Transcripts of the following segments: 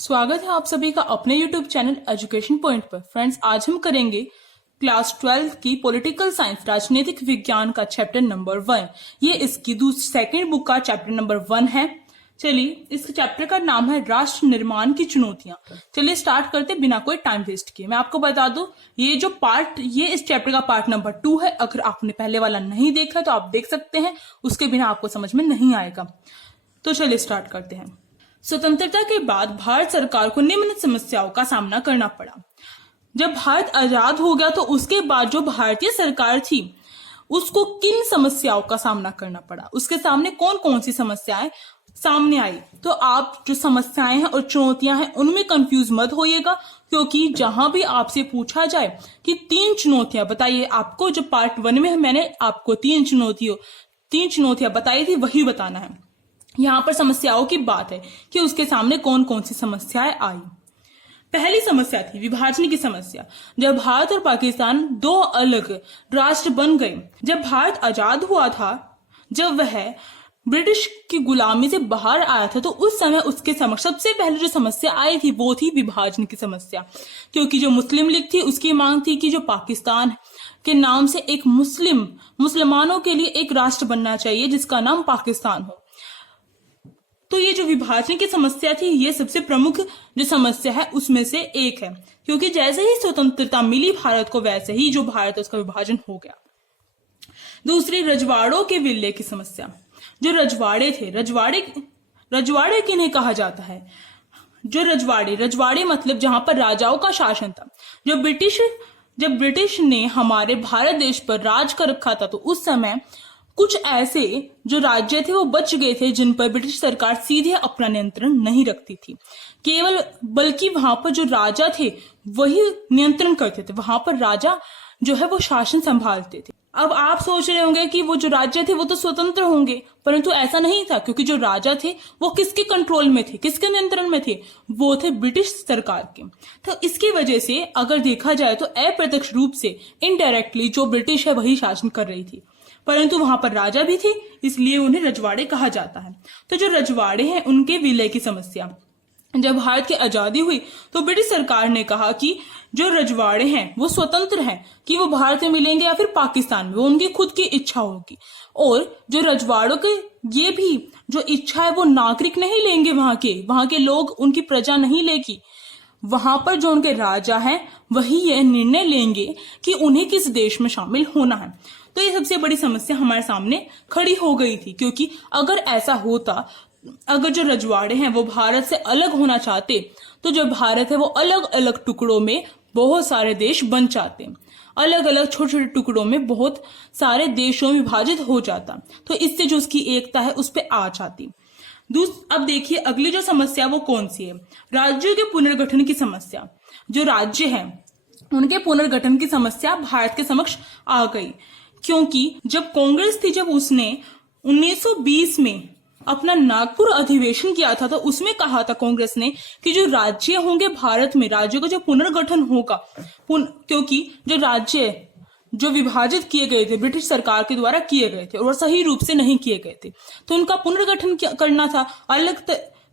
स्वागत है आप सभी का अपने YouTube चैनल एजुकेशन पॉइंट पर। फ्रेंड्स, आज हम करेंगे क्लास 12 की पॉलिटिकल साइंस राजनीतिक विज्ञान का चैप्टर नंबर 1। ये इसकी सेकेंड बुक का चैप्टर नंबर 1 है। चलिए, इस चैप्टर का नाम है राष्ट्र निर्माण की चुनौतियां। चलिए स्टार्ट करते बिना कोई टाइम वेस्ट किए। मैं आपको बता दूं, ये इस चैप्टर का पार्ट नंबर 2 है। अगर आपने पहले वाला नहीं देखा तो आप देख सकते हैं, उसके बिना आपको समझ में नहीं आएगा। तो चलिए स्टार्ट करते हैं। स्वतंत्रता के बाद भारत सरकार को निम्न समस्याओं का सामना करना पड़ा। जब भारत आजाद हो गया तो उसके बाद जो भारतीय सरकार थी उसको किन समस्याओं का सामना करना पड़ा, उसके सामने कौन कौन सी समस्याएं सामने आई। तो आप जो समस्याएं हैं और चुनौतियां हैं उनमें कंफ्यूज मत होइएगा, क्योंकि जहां भी आपसे पूछा जाए कि 3 चुनौतियां बताइए, आपको जो पार्ट 1 में मैंने आपको 3 चुनौतियां बताई थी वही बताना है। यहाँ पर समस्याओं की बात है कि उसके सामने कौन कौन सी समस्याएं आई। पहली समस्या थी विभाजन की समस्या। जब भारत और पाकिस्तान 2 अलग राष्ट्र बन गए, जब भारत आजाद हुआ था, जब वह ब्रिटिश की गुलामी से बाहर आया था, तो उस समय उसके समक्ष सबसे पहले जो समस्या आई थी वो थी विभाजन की समस्या। क्योंकि जो मुस्लिम लीग थी उसकी मांग थी कि जो पाकिस्तान के नाम से एक मुसलमानों के लिए एक राष्ट्र बनना चाहिए जिसका नाम पाकिस्तान हो। तो ये जो विभाजन की समस्या थी, ये सबसे प्रमुख जो समस्या है उसमें से एक है। क्योंकि जैसे ही स्वतंत्रता मिली भारत को, वैसे ही जो भारत है उसका विभाजन हो गया। दूसरी, रजवाड़ों के विलय की समस्या। जो रजवाड़े थे, रजवाड़े किन्हें कहा जाता है? जो रजवाड़े मतलब जहां पर राजाओं का शासन था। जब ब्रिटिश ने हमारे भारत देश पर राज कर रखा था, तो उस समय कुछ ऐसे जो राज्य थे वो बच गए थे जिन पर ब्रिटिश सरकार सीधे अपना नियंत्रण नहीं रखती थी, बल्कि वहां पर जो राजा थे वही नियंत्रण करते थे। वहां पर राजा जो है वो शासन संभालते थे। अब आप सोच रहे होंगे कि वो जो राज्य थे वो तो स्वतंत्र होंगे, परंतु ऐसा नहीं था। क्योंकि जो राजा थे वो किसके कंट्रोल में थे, किसके नियंत्रण में थे? वो थे ब्रिटिश सरकार के। तो इसकी वजह से अगर देखा जाए तो अप्रत्यक्ष रूप से, इनडायरेक्टली, जो ब्रिटिश है वही शासन कर रही थी, परंतु वहां पर राजा भी थे, इसलिए उन्हें रजवाड़े कहा जाता है। तो जो रजवाड़े हैं उनके विलय की समस्या। जब भारत की आजादी हुई तो ब्रिटिश सरकार ने कहा कि जो रजवाड़े हैं वो स्वतंत्र हैं, कि वो भारत में मिलेंगे या फिर पाकिस्तान में, वो उनकी खुद की इच्छा होगी। और जो रजवाड़ों के ये भी जो इच्छा है वो नागरिक नहीं लेंगे, वहां के लोग, उनकी प्रजा नहीं लेगी। वहां पर जो उनके राजा हैं वही यह निर्णय लेंगे कि उन्हें किस देश में शामिल होना है। तो ये सबसे बड़ी समस्या हमारे सामने खड़ी हो गई थी। क्योंकि अगर ऐसा होता, अगर जो रजवाड़े हैं वो भारत से अलग होना चाहते, तो जो भारत है वो अलग अलग टुकड़ों में बहुत सारे देश बन जाते, अलग अलग छोटे छोटे टुकड़ों में बहुत सारे देशों में विभाजित हो जाता। तो इससे जो उसकी एकता है उस पर आ जाती। अब देखिए अगली जो समस्या वो कौन सी है? राज्यों के पुनर्गठन की समस्या। जो राज्य है उनके पुनर्गठन की समस्या भारत के समक्ष आ गई। क्योंकि जब कांग्रेस थी, जब उसने 1920 में अपना नागपुर अधिवेशन किया था, तो उसमें कहा था कांग्रेस ने कि जो राज्य होंगे भारत में, राज्यों का जो पुनर्गठन होगा, क्योंकि जो राज्य जो विभाजित किए गए थे ब्रिटिश सरकार के द्वारा किए गए थे और सही रूप से नहीं किए गए थे, तो उनका पुनर्गठन करना था,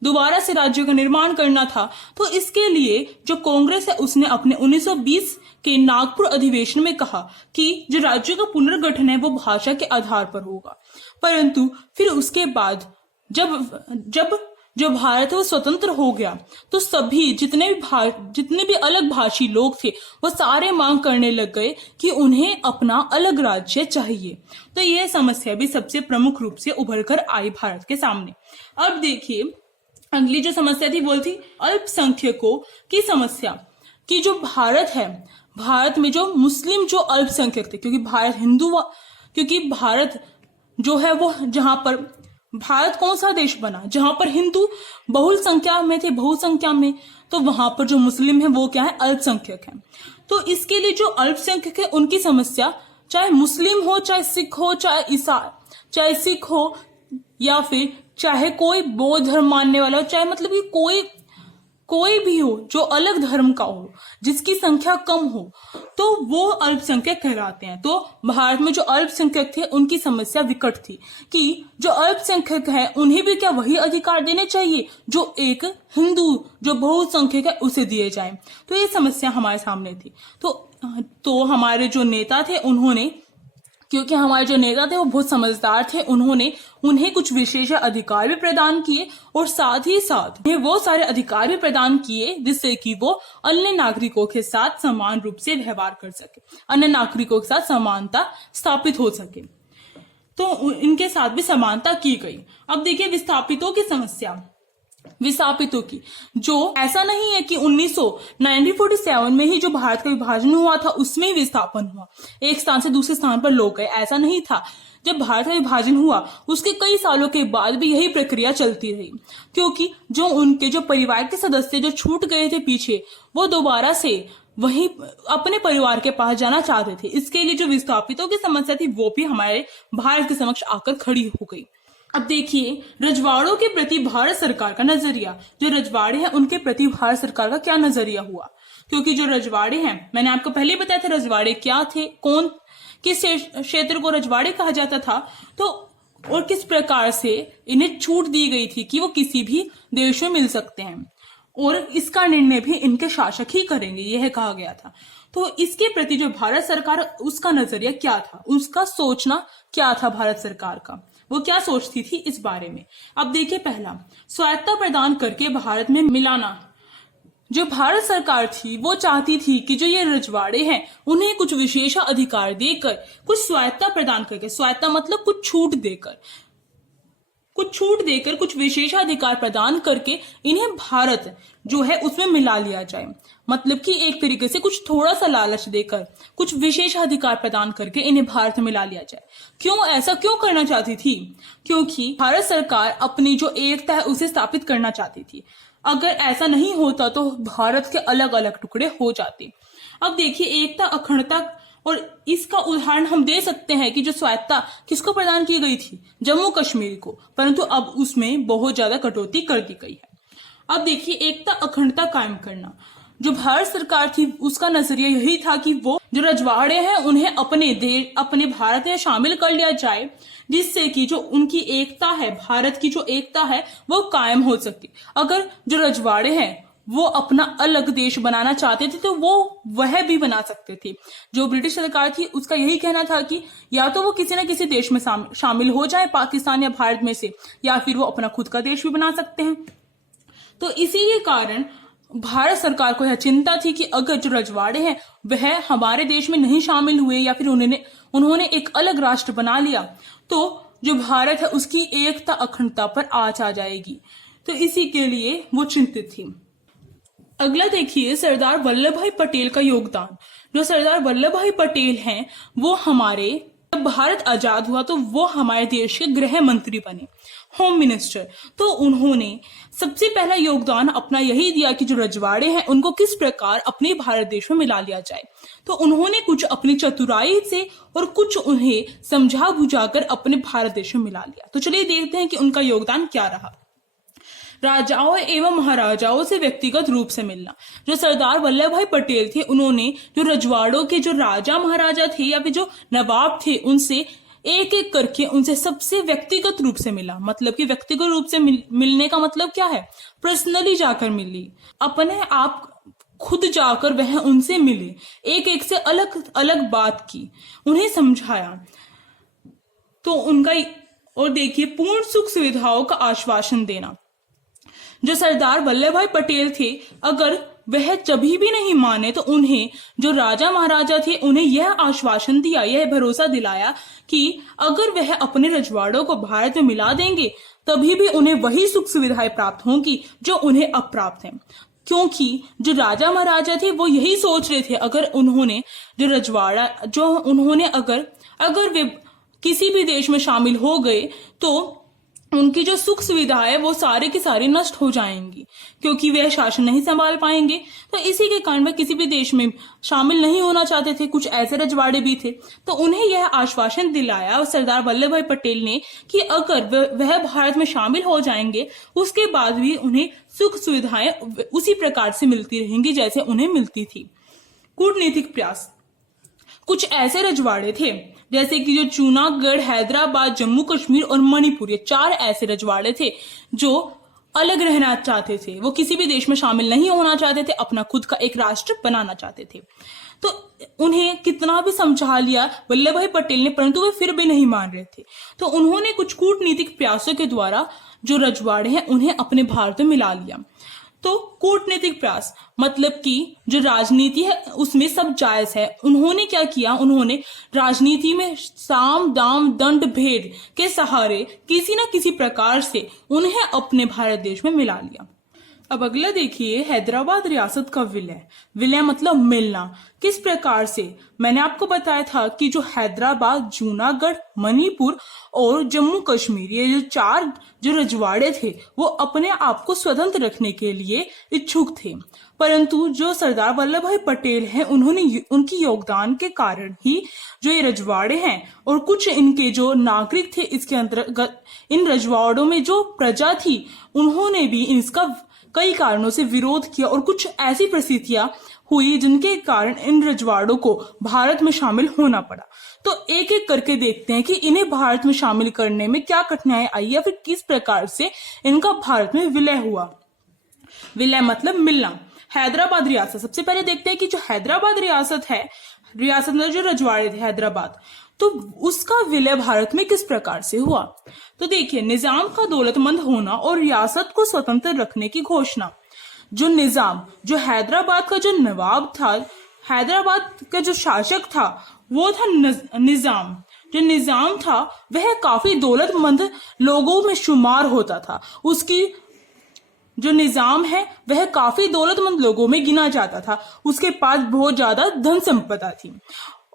दोबारा से राज्यों का निर्माण करना था। तो इसके लिए जो कांग्रेस है उसने अपने 1920 के नागपुर अधिवेशन में कहा कि जो राज्यों का पुनर्गठन है वो भाषा के आधार पर होगा। परंतु फिर उसके बाद जब जो भारत है वो स्वतंत्र हो गया, तो सभी जितने भी अलग भाषी लोग थे वो सारे मांग करने लग गए कि उन्हें अपना अलग राज्य चाहिए। तो यह समस्या भी सबसे प्रमुख रूप से उभर कर आई भारत के सामने। अब देखिए अगली जो समस्या थी वो थी अल्पसंख्यकों की समस्या। कि जो भारत है, भारत में जो मुस्लिम जो अल्पसंख्यक थे, क्योंकि भारत जो है वो, जहां पर भारत कौन सा देश बना जहां पर हिंदू बहुसंख्या में, तो वहां पर जो मुस्लिम है वो क्या है? अल्पसंख्यक है। तो इसके लिए जो अल्पसंख्यक है उनकी समस्या, चाहे मुस्लिम हो, चाहे सिख हो, चाहे सिख हो, या फिर चाहे कोई बौद्ध धर्म मानने वाला हो, चाहे मतलब कि कोई कोई भी हो जो अलग धर्म का हो, जिसकी संख्या कम हो, तो वो अल्पसंख्यक कहलाते हैं। तो भारत में जो अल्पसंख्यक थे उनकी समस्या विकट थी कि जो अल्पसंख्यक है उन्हें भी क्या वही अधिकार देने चाहिए जो एक हिंदू जो बहुसंख्यक है उसे दिए जाए। तो ये समस्या हमारे सामने थी। तो हमारे जो नेता थे उन्होंने, क्योंकि हमारे जो नेता थे वो बहुत समझदार थे, उन्होंने उन्हें कुछ विशेष अधिकार भी प्रदान किए और साथ ही साथ उन्हें वो सारे अधिकार भी प्रदान किए जिससे कि वो अन्य नागरिकों के साथ समान रूप से व्यवहार कर सके, अन्य नागरिकों के साथ समानता स्थापित हो सके। तो इनके साथ भी समानता की गई। अब देखिए विस्थापितों की समस्या। विस्थापितों की जो ऐसा नहीं है कि 1947 में ही जो भारत का विभाजन हुआ था उसमें ही विस्थापन हुआ, एक स्थान से दूसरे स्थान पर लोग गए, ऐसा नहीं था। जब भारत का विभाजन हुआ उसके कई सालों के बाद भी यही प्रक्रिया चलती रही, क्योंकि जो उनके जो परिवार के सदस्य जो छूट गए थे पीछे, वो दोबारा से वही अपने परिवार के पास जाना चाहते थे। इसके लिए जो विस्थापितों की समस्या थी वो भी हमारे भारत के समक्ष आकर खड़ी हो गई। अब देखिए रजवाड़ों के प्रति भारत सरकार का नजरिया। जो रजवाड़े हैं उनके प्रति भारत सरकार का क्या नजरिया हुआ, क्योंकि जो रजवाड़े हैं, मैंने आपको पहले बताया था रजवाड़े क्या थे, कौन किस क्षेत्र को रजवाड़े कहा जाता था, तो और किस प्रकार से इन्हें छूट दी गई थी कि वो किसी भी देश में मिल सकते हैं और इसका निर्णय भी इनके शासक ही करेंगे, यह कहा गया था। तो इसके प्रति जो भारत सरकार, उसका नजरिया क्या था, उसका सोचना क्या था भारत सरकार का, वो क्या सोचती थी इस बारे में। अब देखिए पहला, स्वायत्तता प्रदान करके भारत में मिलाना। जो भारत सरकार थी वो चाहती थी कि जो ये रजवाड़े हैं उन्हें कुछ विशेष अधिकार देकर, कुछ स्वायत्तता प्रदान करके, स्वायत्तता मतलब कुछ छूट देकर, कुछ विशेषाधिकार प्रदान करके इन्हें भारत जो है उसमें मिला लिया जाए। मतलब कि एक तरीके से कुछ थोड़ा सा लालच देकर, कुछ विशेषाधिकार प्रदान करके इन्हें भारत में मिला लिया जाए। क्यों ऐसा क्यों करना चाहती थी? क्योंकि भारत सरकार अपनी जो एकता है उसे स्थापित करना चाहती थी। अगर ऐसा नहीं होता तो भारत के अलग अलग टुकड़े हो जाते। अब देखिए एकता, अखंडता, और इसका उदाहरण हम दे सकते हैं कि जो स्वायत्तता किसको प्रदान की गई थी, जम्मू कश्मीर को, परंतु अब उसमें बहुत ज्यादा कटौती कर दी गई है। अब देखिए एकता अखंडता कायम करना। जो भारत सरकार थी उसका नजरिया यही था कि वो जो रजवाड़े हैं उन्हें अपने भारत में शामिल कर लिया जाए, जिससे कि जो उनकी एकता है, भारत की जो एकता है वो कायम हो सकती। अगर जो रजवाड़े हैं वो अपना अलग देश बनाना चाहते थे तो वो वह भी बना सकते थे। जो ब्रिटिश सरकार थी उसका यही कहना था कि या तो वो किसी न किसी देश में शामिल हो जाए, पाकिस्तान या भारत में से, या फिर वो अपना खुद का देश भी बना सकते हैं। तो इसी के कारण भारत सरकार को यह चिंता थी कि अगर जो रजवाड़े हैं वह हमारे देश में नहीं शामिल हुए या फिर उन्होंने एक अलग राष्ट्र बना लिया तो जो भारत है उसकी एकता अखंडता पर आंच आ जाएगी। तो इसी के लिए वो चिंतित थी। अगला देखिए सरदार वल्लभ भाई पटेल का योगदान। जो सरदार वल्लभ भाई पटेल हैं वो हमारे, जब भारत आजाद हुआ तो वो हमारे देश के गृह मंत्री बने, होम मिनिस्टर। तो उन्होंने सबसे पहला योगदान अपना यही दिया कि जो रजवाड़े हैं उनको किस प्रकार अपने भारत देश में मिला लिया जाए। तो उन्होंने कुछ अपनी चतुराई से और कुछ उन्हें समझा बुझाकर अपने भारत देश में मिला लिया। तो चलिए देखते हैं कि उनका योगदान क्या रहा। राजाओं एवं महाराजाओं से व्यक्तिगत रूप से मिलना। जो सरदार वल्लभ भाई पटेल थे उन्होंने जो रजवाड़ों के जो राजा महाराजा थे या फिर जो नवाब थे उनसे एक एक करके उनसे सबसे व्यक्तिगत रूप से मिला। मतलब कि व्यक्तिगत रूप से मिलने का मतलब क्या है? पर्सनली जाकर मिली, अपने आप खुद जाकर वह उनसे मिले, एक एक से अलग अलग बात की, उन्हें समझाया। तो उनका, और देखिए पूर्ण सुख सुविधाओं का आश्वासन देना। जो सरदार वल्लभ भाई पटेल थे अगर वह कभी भी नहीं माने तो उन्हें जो राजा महाराजा थे उन्हें यह आश्वासन दिया, यह भरोसा दिलाया कि अगर वह अपने रजवाड़ों को भारत में मिला देंगे तभी भी उन्हें वही सुख सुविधाएं प्राप्त होंगी जो उन्हें अब प्राप्त हैं। क्योंकि जो राजा महाराजा थे वो यही सोच रहे थे अगर उन्होंने जो रजवाड़ा अगर वे किसी भी देश में शामिल हो गए तो उनकी जो सुख सुविधा है वो सारे की सारी नष्ट हो जाएंगी, क्योंकि वे शासन नहीं संभाल पाएंगे। तो इसी के कारण वे किसी भी देश में शामिल नहीं होना चाहते थे। कुछ ऐसे रजवाड़े भी थे। तो उन्हें यह आश्वासन दिलाया सरदार वल्लभ भाई पटेल ने कि अगर वह भारत में शामिल हो जाएंगे, उसके बाद भी उन्हें सुख सुविधाएं उसी प्रकार से मिलती रहेंगी जैसे उन्हें मिलती थी। कूटनीतिक प्रयास। कुछ ऐसे रजवाड़े थे जैसे कि जो जूनागढ़, हैदराबाद, जम्मू कश्मीर और मणिपुर, ये 4 ऐसे रजवाड़े थे जो अलग रहना चाहते थे। वो किसी भी देश में शामिल नहीं होना चाहते थे, अपना खुद का एक राष्ट्र बनाना चाहते थे। तो उन्हें कितना भी समझा लिया वल्लभ भाई पटेल ने, परंतु वे फिर भी नहीं मान रहे थे। तो उन्होंने कुछ कूटनीतिक प्रयासों के द्वारा जो रजवाड़े हैं उन्हें अपने भारत में मिला लिया। तो कूटनीतिक प्रयास मतलब कि जो राजनीति है उसमें सब जायज है। उन्होंने क्या किया, उन्होंने राजनीति में साम दाम दंड भेद के सहारे किसी न किसी प्रकार से उन्हें अपने भारत देश में मिला लिया। अब अगला देखिए, हैदराबाद रियासत का विलय। विलय मतलब मिलना। किस प्रकार से? मैंने आपको बताया था कि जो हैदराबाद, जूनागढ़, मणिपुर और जम्मू कश्मीर, ये जो 4 जो रजवाड़े थे वो अपने आप को स्वतंत्र रखने के लिए इच्छुक थे। परंतु जो सरदार वल्लभ भाई पटेल हैं, उन्होंने उनकी योगदान के कारण ही जो ये रजवाड़े हैं और कुछ इनके जो नागरिक थे इसके अंतर्गत, इन रजवाड़ों में जो प्रजा थी उन्होंने भी इसका कई कारणों से विरोध किया और कुछ ऐसी परिस्थितियां हुई जिनके कारण इन रजवाड़ों को भारत में शामिल होना पड़ा। तो एक एक करके देखते हैं कि इन्हें भारत में शामिल करने में क्या कठिनाई आई या फिर किस प्रकार से इनका भारत में विलय हुआ। विलय मतलब मिलना। हैदराबाद रियासत, सबसे पहले देखते हैं कि जो हैदराबाद रियासत है, रियासत में जो रजवाड़े थे हैदराबाद, तो उसका विलय भारत में किस प्रकार से हुआ। तो देखिए, निजाम का दौलतमंद होना और रियासत को स्वतंत्र रखने की घोषणा। जो निजाम, जो हैदराबाद का जो नवाब था, हैदराबाद का जो शासक था वो था निजाम। जो निजाम था वह काफी दौलतमंद लोगों में शुमार होता था। उसकी जो निजाम है वह काफी दौलतमंद लोगों में गिना जाता था। उसके पास बहुत ज्यादा धन संपदा थी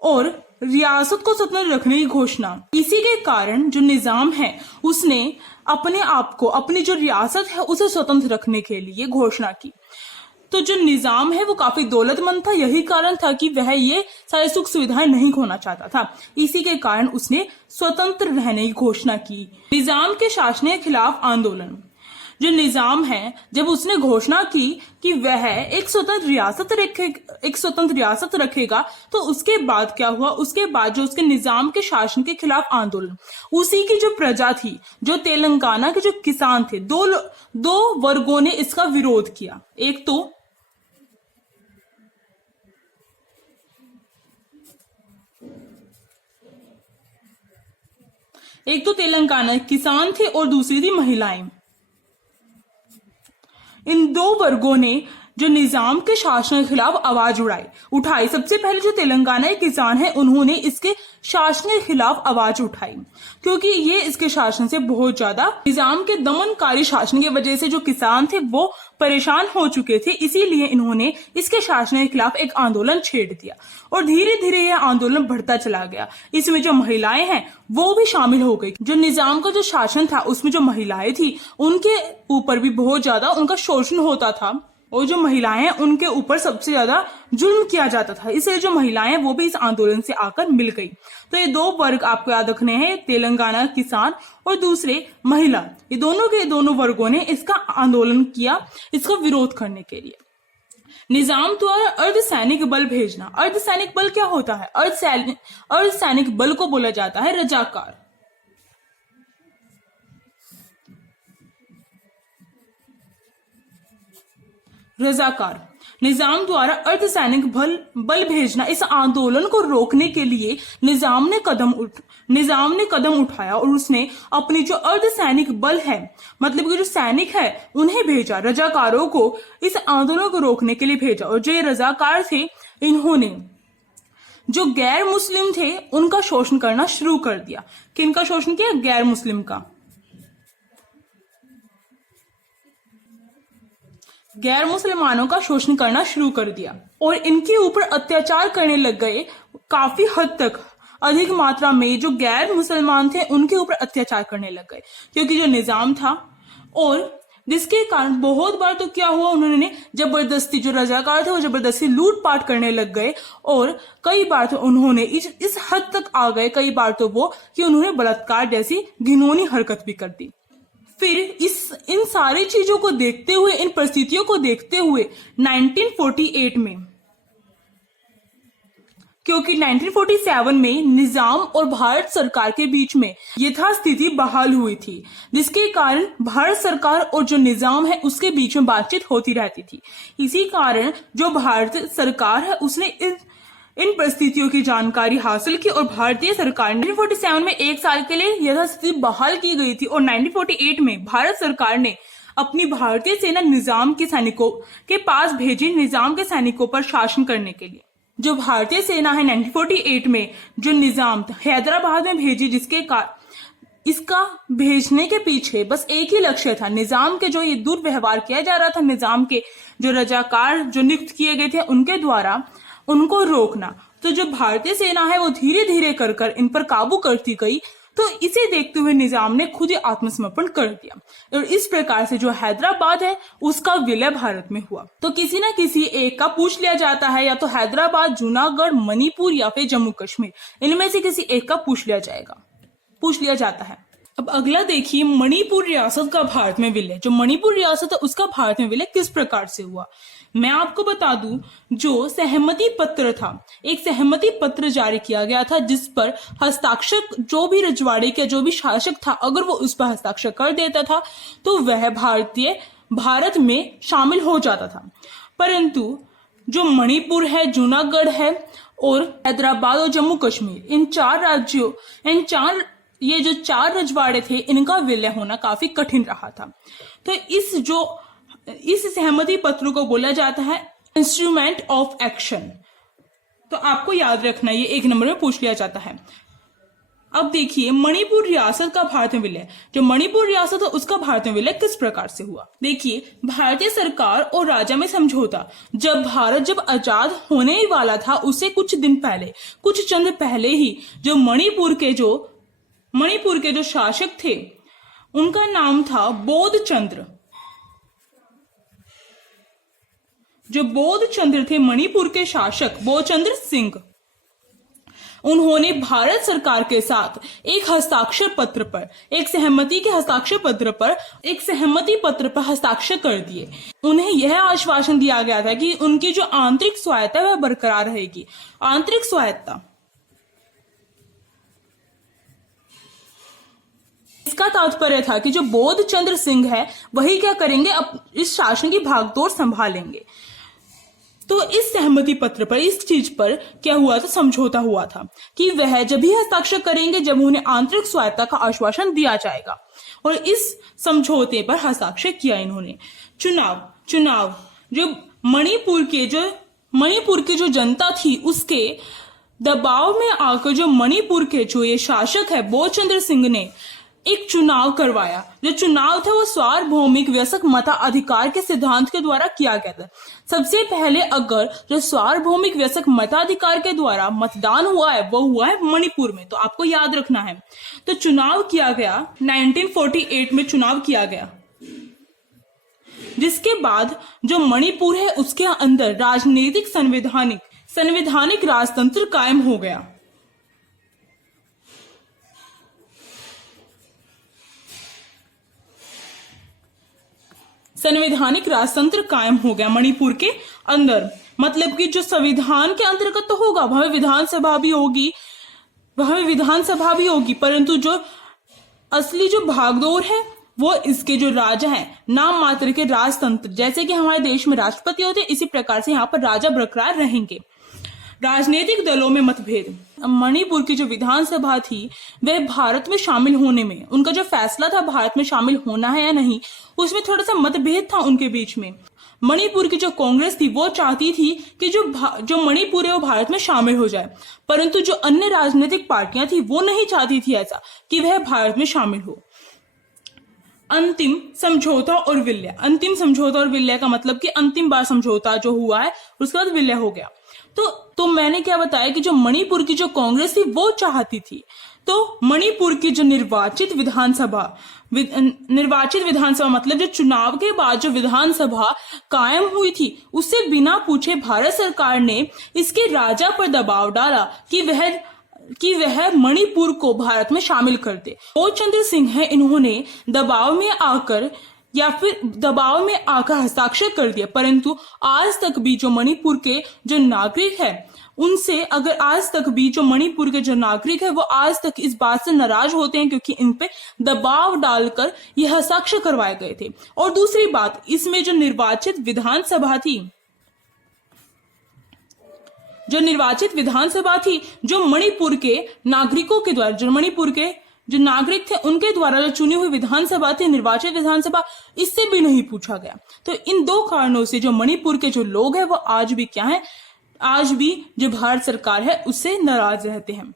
और रियासत को स्वतंत्र रखने की घोषणा। इसी के कारण जो निजाम है उसने अपने आप को, अपनी जो रियासत है उसे स्वतंत्र रखने के लिए घोषणा की। तो जो निजाम है वो काफी दौलतमंद था, यही कारण था कि वह ये सारी सुख सुविधाएं नहीं खोना चाहता था। इसी के कारण उसने स्वतंत्र रहने की घोषणा की। निजाम के शासन के खिलाफ आंदोलन। जो निजाम है, जब उसने घोषणा की कि वह एक स्वतंत्र रियासत रखेगा, तो उसके बाद क्या हुआ, उसके बाद जो उसके निजाम के शासन के खिलाफ आंदोलन, उसी की जो प्रजा थी, जो तेलंगाना के जो किसान थे, दो वर्गों ने इसका विरोध किया। एक तो तेलंगाना के किसान थे और दूसरी थी महिलाएं। इन 2 वर्गों ने जो निजाम के शासन के खिलाफ आवाज उठाई। सबसे पहले जो तेलंगाना के किसान हैं उन्होंने इसके शासन के खिलाफ आवाज उठाई, क्योंकि ये इसके शासन से बहुत ज्यादा, निजाम के दमनकारी शासन की वजह से जो किसान थे वो परेशान हो चुके थे। इसीलिए इन्होंने इसके शासन के खिलाफ एक आंदोलन छेड़ दिया और धीरे धीरे यह आंदोलन बढ़ता चला गया। इसमें जो महिलाएं हैं वो भी शामिल हो गई। जो निजाम का जो शासन था उसमें जो महिलाएं थी उनके ऊपर भी बहुत ज्यादा उनका शोषण होता था और जो महिलाएं हैं उनके ऊपर सबसे ज्यादा जुल्म किया जाता था। इसलिए जो महिलाएं वो भी इस आंदोलन से आकर मिल गई। तो ये 2 वर्ग आपको याद रखने हैं, तेलंगाना किसान और दूसरे महिला। ये दोनों के दोनों वर्गों ने इसका आंदोलन किया, इसका विरोध करने के लिए। निजाम द्वारा अर्धसैनिक बल भेजना। अर्धसैनिक बल क्या होता है? अर्धसैनिक बल को बोला जाता है रजाकार। रजाकार निजाम द्वारा अर्धसैनिक बल भेजना। इस आंदोलन को रोकने के लिए निजाम ने कदम उठाया और उसने अपनी जो अर्धसैनिक बल है, मतलब कि जो सैनिक है, उन्हें भेजा, रजाकारों को इस आंदोलन को रोकने के लिए भेजा। और जो ये रजाकार थे, इन्होंने जो गैर मुस्लिम थे उनका शोषण करना शुरू कर दिया। किनका शोषण किया? गैर मुस्लिम का। गैर मुसलमानों का शोषण करना शुरू कर दिया और इनके ऊपर अत्याचार करने लग गए। काफी हद तक अधिक मात्रा में जो गैर मुसलमान थे उनके ऊपर अत्याचार करने लग गए, क्योंकि जो निजाम था, और जिसके कारण बहुत बार तो क्या हुआ, उन्होंने जबरदस्ती, जो रजाकार थे वो जबरदस्ती लूटपाट करने लग गए, और कई बार तो उन्होंने इस हद तक आ गए, कई बार तो वो कि उन्होंने बलात्कार जैसी घिनौनी हरकत भी कर दी। फिर इन सारी चीजों को देखते हुए, इन परिस्थितियों को देखते हुए 1948 में, क्योंकि 1947 में निजाम और भारत सरकार के बीच में यथास्थिति बहाल हुई थी, जिसके कारण भारत सरकार और जो निजाम है उसके बीच में बातचीत होती रहती थी। इसी कारण जो भारत सरकार है उसने इन परिस्थितियों की जानकारी हासिल की, और भारतीय सरकार 1947 में एक साल के लिए यथास्थिति बहाल की गई थी, और 1948 में भारत सरकार ने अपनी भारतीय सेना निजाम के सैनिकों के पास भेजी, निजाम के सैनिकों पर शासन करने के लिए। जो भारतीय सेना है 1948 में जो निजाम हैदराबाद में भेजी, इसका भेजने के पीछे बस एक ही लक्ष्य था, निजाम के जो ये दुर्व्यवहार किया जा रहा था, निजाम के जो रजाकार जो नियुक्त किए गए थे उनके द्वारा उनको रोकना। तो जो भारतीय सेना है वो धीरे धीरे कर इन पर काबू करती गई, तो इसे देखते हुए निजाम ने खुद ही आत्मसमर्पण कर दिया, और इस प्रकार से जो हैदराबाद है उसका विलय भारत में हुआ। तो किसी ना किसी एक का पूछ लिया जाता है, या तो हैदराबाद, जूनागढ़, मणिपुर या फिर जम्मू कश्मीर, इनमें से किसी एक का पूछ लिया जाता है। अब अगला देखिए, मणिपुर रियासत का भारत में विलय। जो मणिपुर रियासत है उसका भारत में विलय किस प्रकार से हुआ, मैं आपको बता दूं, जो सहमति पत्र था, एक सहमति पत्र जारी किया गया था, जिस पर हस्ताक्षर जो भी रजवाड़े का जो भी शासक था, अगर वो उस पर हस्ताक्षर कर देता था तो वह भारत में शामिल हो जाता था। परंतु जो मणिपुर है, जूनागढ़ है और हैदराबाद और जम्मू कश्मीर, ये जो चार रजवाड़े थे, इनका विलय होना काफी कठिन रहा था। तो इस सहमति पत्र को बोला जाता है इंस्ट्रूमेंट ऑफ एक्शन। तो आपको याद रखना, ये 1 नंबर में पूछ लिया जाता है। अब देखिए, मणिपुर रियासत का भारत में विलय। जो मणिपुर रियासत है उसका भारत में विलय किस प्रकार से हुआ। देखिए, भारतीय सरकार और राजा में समझौता। जब आजाद होने ही वाला था, उससे कुछ चंद पहले ही जो मणिपुर के जो शासक थे उनका नाम था बोधचंद्र। जो बोधचंद्र थे मणिपुर के शासक, बोधचंद्र सिंह, उन्होंने भारत सरकार के साथ एक सहमति पत्र पर हस्ताक्षर कर दिए। उन्हें यह आश्वासन दिया गया था कि उनकी जो आंतरिक स्वायत्ता वह बरकरार रहेगी। आंतरिक स्वायत्ता, इसका तात्पर्य था कि जो बोधचंद्र सिंह है वही क्या करेंगे, इस शासन की भागदौड़ संभालेंगे। तो इस सहमति पत्र पर, इस चीज पर क्या हुआ था, समझौता हुआ था कि वह जब भी हस्ताक्षर करेंगे जब उन्हें आंतरिक स्वायत्ता का आश्वासन दिया जाएगा, और इस समझौते पर हस्ताक्षर किया इन्होंने। चुनाव जो मणिपुर की जो जनता थी उसके दबाव में आकर जो मणिपुर के जो ये शासक है बोधचंद्र सिंह ने एक चुनाव करवाया। जो चुनाव था वो सार्वभौमिक वयस्क मताधिकार के सिद्धांत के द्वारा किया गया था। सबसे पहले अगर जो सार्वभौमिक वयस्क मताधिकार के द्वारा मतदान हुआ है वो हुआ है मणिपुर में, तो आपको याद रखना है। तो चुनाव किया गया, 1948 में चुनाव किया गया, जिसके बाद जो मणिपुर है उसके अंदर राजनीतिक संवैधानिक राजतंत्र कायम हो गया। संवैधानिक राजतंत्र कायम हो गया मणिपुर के अंदर, मतलब कि जो संविधान के अंतर्गत तो होगा, वह विधानसभा भी होगी, परंतु जो असली जो भागदौड़ है वो इसके जो राजा है, नाम मात्र के राजतंत्र, जैसे कि हमारे देश में राष्ट्रपति होते, इसी प्रकार से यहाँ पर राजा बरकरार रहेंगे। राजनीतिक दलों में मतभेद। मणिपुर की जो विधानसभा थी वह भारत में शामिल होने में, उनका जो फैसला था भारत में शामिल होना है या नहीं, उसमें थोड़ा सा मतभेद था उनके बीच में। मणिपुर की जो कांग्रेस थी वो चाहती थी कि जो मणिपुर है वो भारत में शामिल हो जाए, परंतु जो अन्य राजनीतिक पार्टियां थी वो नहीं चाहती थी ऐसा कि वह भारत में शामिल हो। अंतिम समझौता और विलय का मतलब कि अंतिम बार समझौता जो हुआ है उसके बाद विलय हो गया। तो मैंने क्या बताया कि जो मणिपुर की जो कांग्रेस थी वो चाहती थी, तो मणिपुर की जो निर्वाचित विधानसभा मतलब जो चुनाव के बाद जो विधानसभा कायम हुई थी, उससे बिना पूछे भारत सरकार ने इसके राजा पर दबाव डाला कि वह मणिपुर को भारत में शामिल कर दे। बोधचंद्र सिंह है, इन्होंने दबाव में आकर हस्ताक्षर कर दिया, परंतु आज तक भी जो मणिपुर के जो नागरिक है वो आज तक इस बात से नाराज होते हैं क्योंकि इन पे दबाव डालकर ये हस्ताक्षर करवाए गए थे। और दूसरी बात, इसमें जो निर्वाचित विधानसभा थी जो मणिपुर के नागरिकों के द्वारा, जो मणिपुर के जो नागरिक थे उनके द्वारा जो चुनी हुई विधानसभा थी, निर्वाचित विधानसभा, इससे भी नहीं पूछा गया। तो इन दो कारणों से जो मणिपुर के जो लोग हैं वो आज भी जो भारत सरकार है उससे नाराज रहते हैं।